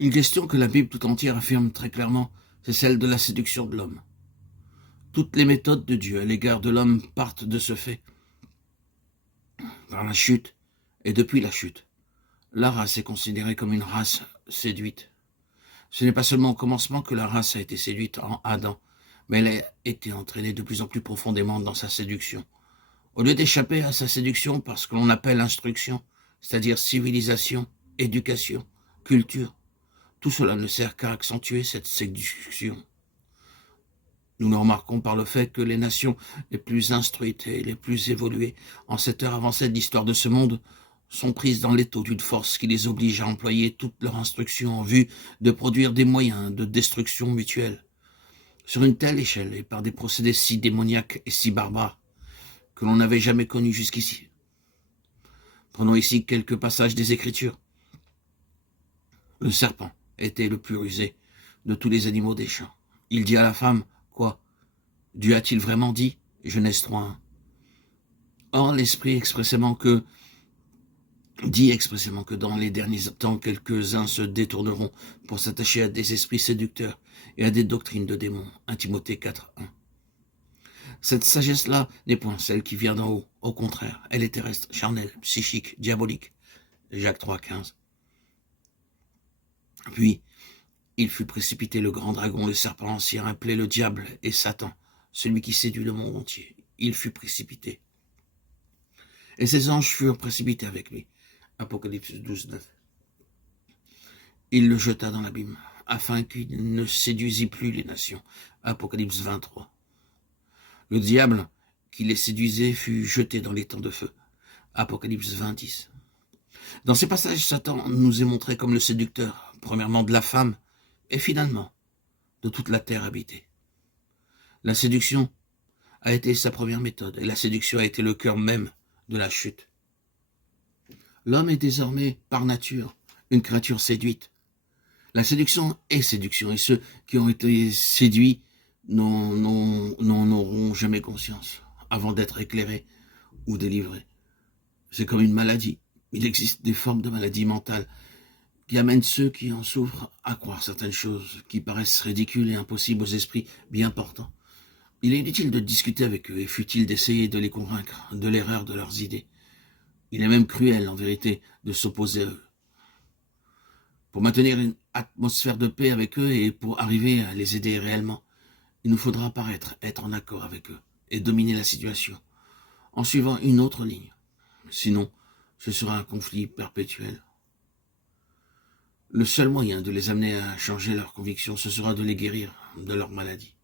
Une question que la Bible tout entière affirme très clairement, c'est celle de la séduction de l'homme. Toutes les méthodes de Dieu à l'égard de l'homme partent de ce fait. Par la chute, et depuis la chute, la race est considérée comme une race séduite. Ce n'est pas seulement au commencement que la race a été séduite en Adam, mais elle a été entraînée de plus en plus profondément dans sa séduction. Au lieu d'échapper à sa séduction par ce que l'on appelle instruction, c'est-à-dire civilisation, éducation, culture, tout cela ne sert qu'à accentuer cette séduction. Nous le remarquons par le fait que les nations les plus instruites et les plus évoluées en cette heure avancée de l'histoire de ce monde sont prises dans l'étau d'une force qui les oblige à employer toute leur instruction en vue de produire des moyens de destruction mutuelle. Sur une telle échelle et par des procédés si démoniaques et si barbares que l'on n'avait jamais connus jusqu'ici. Prenons ici quelques passages des Écritures. Le serpent était le plus rusé de tous les animaux des champs. Il dit à la femme, quoi ? Dieu a-t-il vraiment dit ? Genèse 3:1. Or, l'Esprit dit expressément que dans les derniers temps, quelques-uns se détourneront pour s'attacher à des esprits séducteurs et à des doctrines de démons. 1 Timothée 4:1. Cette sagesse-là n'est point celle qui vient d'en haut. Au contraire, elle est terrestre, charnelle, psychique, diabolique. Jacques 3:15. Puis, il fut précipité le grand dragon, le serpent ancien, appelé le diable et Satan, celui qui séduit le monde entier. Il fut précipité. Et ses anges furent précipités avec lui. Apocalypse 12:9. Il le jeta dans l'abîme, afin qu'il ne séduisît plus les nations. Apocalypse 23. Le diable qui les séduisait fut jeté dans les temps de feu. Apocalypse 20:10. Dans ces passages, Satan nous est montré comme le séducteur, premièrement de la femme, et finalement de toute la terre habitée. La séduction a été sa première méthode, et la séduction a été le cœur même de la chute. L'homme est désormais, par nature, une créature séduite. La séduction est séduction, et ceux qui ont été séduits n'en auront jamais conscience, avant d'être éclairés ou délivrés. C'est comme une maladie. Il existe des formes de maladies mentales qui amènent ceux qui en souffrent à croire certaines choses qui paraissent ridicules et impossibles aux esprits bien portants. Il est inutile de discuter avec eux et futile d'essayer de les convaincre de l'erreur de leurs idées. Il est même cruel, en vérité, de s'opposer à eux. Pour maintenir une atmosphère de paix avec eux et pour arriver à les aider réellement, il nous faudra être en accord avec eux et dominer la situation, en suivant une autre ligne. Sinon, ce sera un conflit perpétuel. Le seul moyen de les amener à changer leurs convictions, ce sera de les guérir de leur maladie.